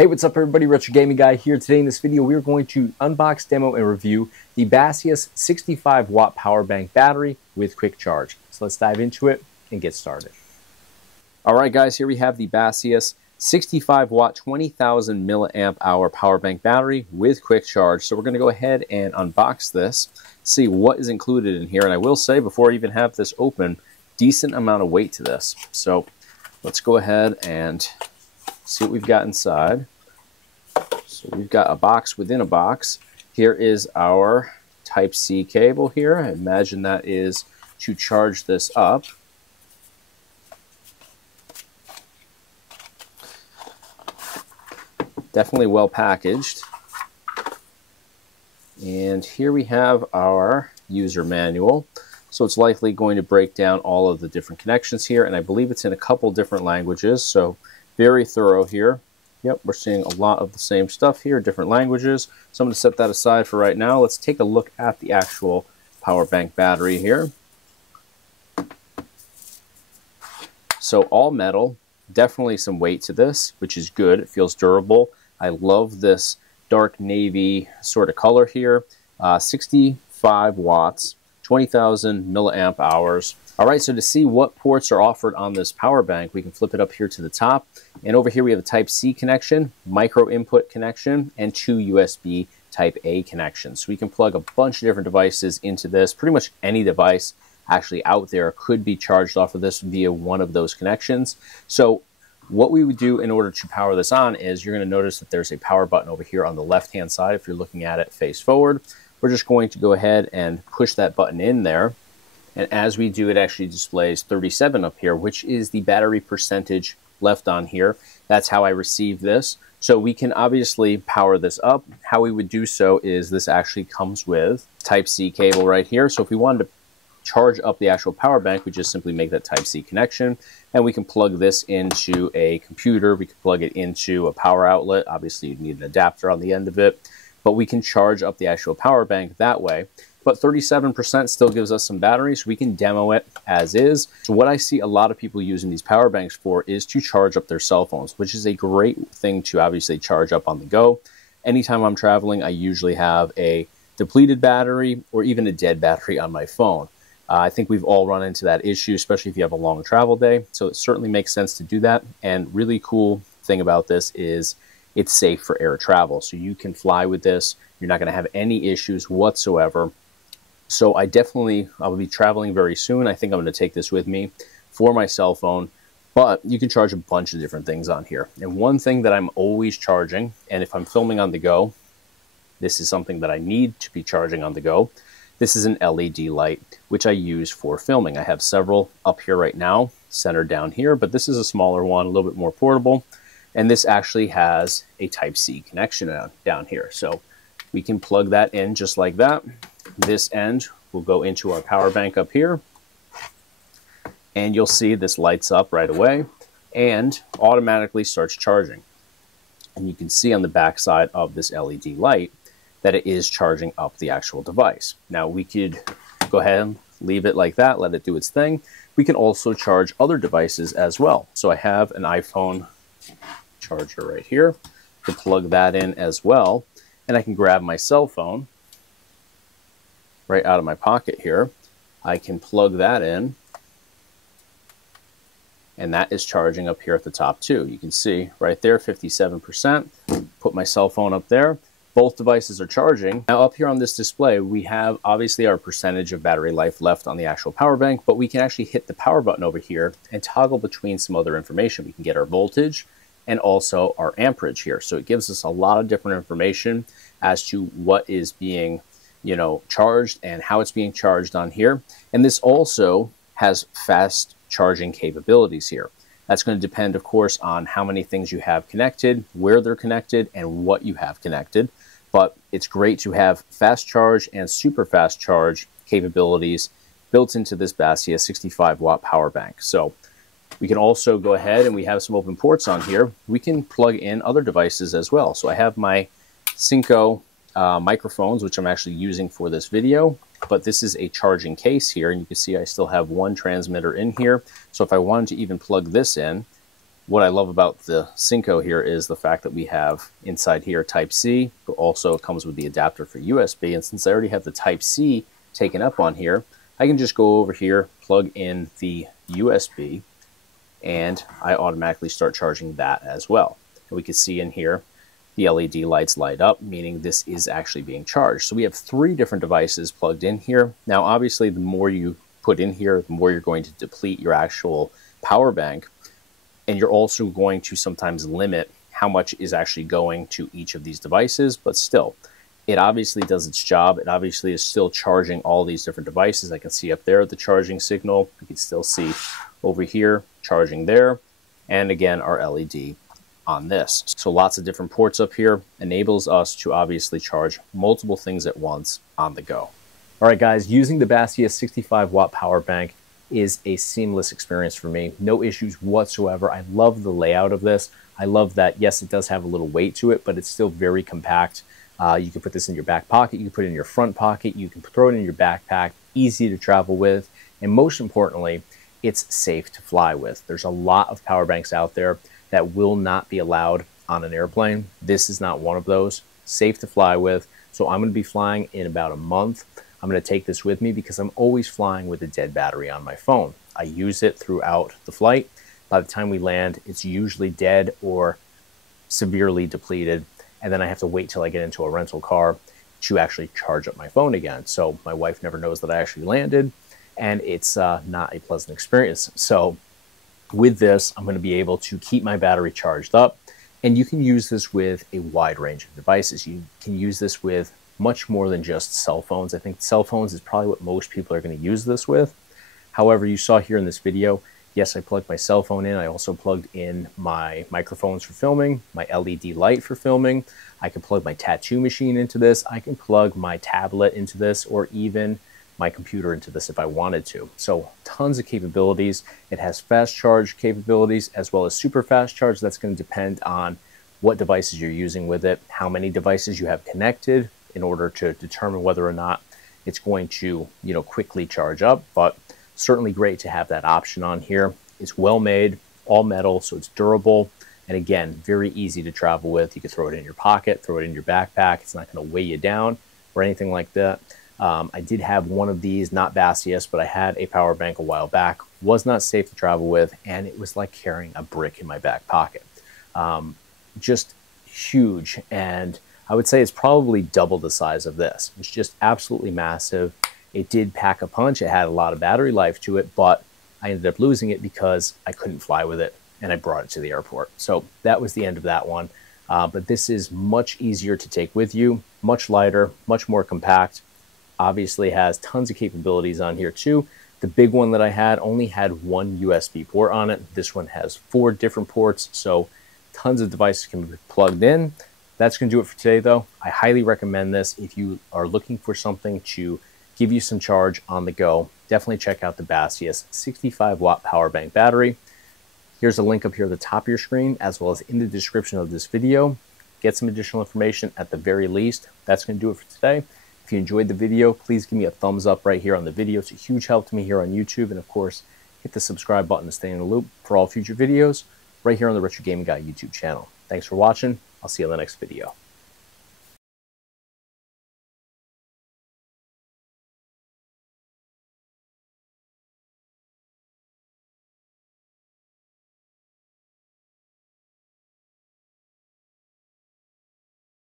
Hey, what's up everybody, Retro Gaming Guy here. Today in this video we are going to unbox, demo, and review the Baseus 65W power bank battery with quick charge. So let's dive into it and get started. Alright guys, here we have the Baseus 65W 20,000 milliamp hour power bank battery with quick charge. So we're going to go ahead and unbox this, see what is included in here. And I will say, before I even have this open, decent amount of weight to this. So let's go ahead and see what we've got inside. So we've got a box within a box. Here is our Type-C cable here. I imagine that is to charge this up. Definitely well packaged. And here we have our user manual. So it's likely going to break down all of the different connections here, and I believe it's in a couple different languages, so very thorough here. Yep, we're seeing a lot of the same stuff here, different languages. So I'm going to set that aside for right now. Let's take a look at the actual power bank battery here. So all metal, definitely some weight to this, which is good. It feels durable. I love this dark navy sort of color here. 65 watts, 20,000 milliamp hours. All right, so to see what ports are offered on this power bank, we can flip it up here to the top. And over here we have a Type-C connection, micro input connection, and 2 USB Type-A connections. So we can plug a bunch of different devices into this. Pretty much any device actually out there could be charged off of this via one of those connections. So what we would do in order to power this on is you're going to notice that there's a power button over here on the left-hand side if you're looking at it face forward. We're just going to go ahead and push that button in there. And as we do, it actually displays 37 up here, which is the battery percentage left on here. That's how I received this. So we can obviously power this up. How we would do so is this actually comes with Type-C cable right here. So if we wanted to charge up the actual power bank, we just simply make that Type-C connection, and we can plug this into a computer. We can plug it into a power outlet. Obviously, you'd need an adapter on the end of it, but we can charge up the actual power bank that way. But 37% still gives us some battery, so we can demo it as is. So what I see a lot of people using these power banks for is to charge up their cell phones, which is a great thing to obviously charge up on the go. Anytime I'm traveling, I usually have a depleted battery or even a dead battery on my phone. I think we've all run into that issue, especially if you have a long travel day. So it certainly makes sense to do that. And really cool thing about this is it's safe for air travel. So you can fly with this. You're not going to have any issues whatsoever. So I'll be traveling very soon. I think I'm going to take this with me for my cell phone, but you can charge a bunch of different things on here. And one thing that I'm always charging, and if I'm filming on the go, this is something that I need to be charging on the go. This is an LED light, which I use for filming. I have several up here right now, centered down here, but this is a smaller one, a little bit more portable. And this actually has a Type-C connection down here. So we can plug that in just like that. This end will go into our power bank up here, and you'll see this lights up right away and automatically starts charging. And you can see on the back side of this LED light that it is charging up the actual device. Now we could go ahead and leave it like that, let it do its thing. We can also charge other devices as well. So I have an iPhone charger right here to plug that in as well, and I can grab my cell phone right out of my pocket here. I can plug that in, and that is charging up here at the top too. You can see right there, 57%. Put my cell phone up there. Both devices are charging. Now up here on this display, we have obviously our percentage of battery life left on the actual power bank, but we can actually hit the power button over here and toggle between some other information. We can get our voltage and also our amperage here. So it gives us a lot of different information as to what is being charged and how it's being charged on here. And this also has fast charging capabilities here. That's going to depend, of course, on how many things you have connected, where they're connected, and what you have connected. But it's great to have fast charge and super fast charge capabilities built into this Baseus 65W power bank. So we can also go ahead, and we have some open ports on here. We can plug in other devices as well. So I have my Cinco microphones, which I'm actually using for this video, but this is a charging case here, and you can see I still have one transmitter in here. So if I wanted to even plug this in, What I love about the Cinco here is the fact that we have inside here Type-C, but also it comes with the adapter for USB. And since I already have the Type-C taken up on here, I can just go over here, plug in the USB, and I automatically start charging that as well. And we can see in here the LED lights light up, meaning this is actually being charged. So we have 3 different devices plugged in here. Now, obviously, the more you put in here, the more you're going to deplete your actual power bank. And you're also going to sometimes limit how much is actually going to each of these devices, but still, it obviously does its job. It obviously is still charging all these different devices. I can see up there the charging signal. You can still see over here charging there, and again our LED on this. So lots of different ports up here enables us to obviously charge multiple things at once on the go. All right, guys, using the Baseus 65-watt power bank is a seamless experience for me. No issues whatsoever. I love the layout of this. I love that, yes, it does have a little weight to it, but it's still very compact. You can put this in your back pocket, you can put it in your front pocket, you can throw it in your backpack, easy to travel with, and most importantly, it's safe to fly with. There's a lot of power banks out there that will not be allowed on an airplane. This is not one of those. Safe to fly with. So I'm going to be flying in about a month. I'm going to take this with me because I'm always flying with a dead battery on my phone. I use it throughout the flight. By the time we land, it's usually dead or severely depleted. And then I have to wait till I get into a rental car to actually charge up my phone again. So my wife never knows that I actually landed, and it's not a pleasant experience. So with this, I'm going to be able to keep my battery charged up, and you can use this with a wide range of devices. You can use this with much more than just cell phones. I think cell phones is probably what most people are going to use this with. However, you saw here in this video, yes, I plugged my cell phone in. I also plugged in my microphones for filming, my LED light for filming. I can plug my tattoo machine into this. I can plug my tablet into this, or even my computer into this if I wanted to. So tons of capabilities. It has fast charge capabilities as well as super fast charge. That's going to depend on what devices you're using with it, how many devices you have connected in order to determine whether or not it's going to, quickly charge up. But certainly great to have that option on here. It's well made, all metal, so it's durable. And again, very easy to travel with. You can throw it in your pocket, throw it in your backpack. It's not going to weigh you down or anything like that. I did have one of these, not Baseus, but I had a power bank a while back. Was not safe to travel with, and it was like carrying a brick in my back pocket. Just huge, and I would say it's probably double the size of this. It's just absolutely massive. It did pack a punch. It had a lot of battery life to it, but I ended up losing it because I couldn't fly with it, and I brought it to the airport. So that was the end of that one. But this is much easier to take with you, much lighter, much more compact. Obviously has tons of capabilities on here too. The big one that I had only had one USB port on it. This one has 4 different ports, so tons of devices can be plugged in. That's going to do it for today, though. I highly recommend this if you are looking for something to give you some charge on the go. Definitely check out the Baseus 65-watt power bank battery. Here's a link up here at the top of your screen, as well as in the description of this video. Get some additional information at the very least. That's going to do it for today. If you enjoyed the video, please give me a thumbs up right here on the video. It's a huge help to me here on YouTube. And of course, hit the subscribe button to stay in the loop for all future videos right here on the Retro Gaming Guy YouTube channel. Thanks for watching. I'll see you in the next video.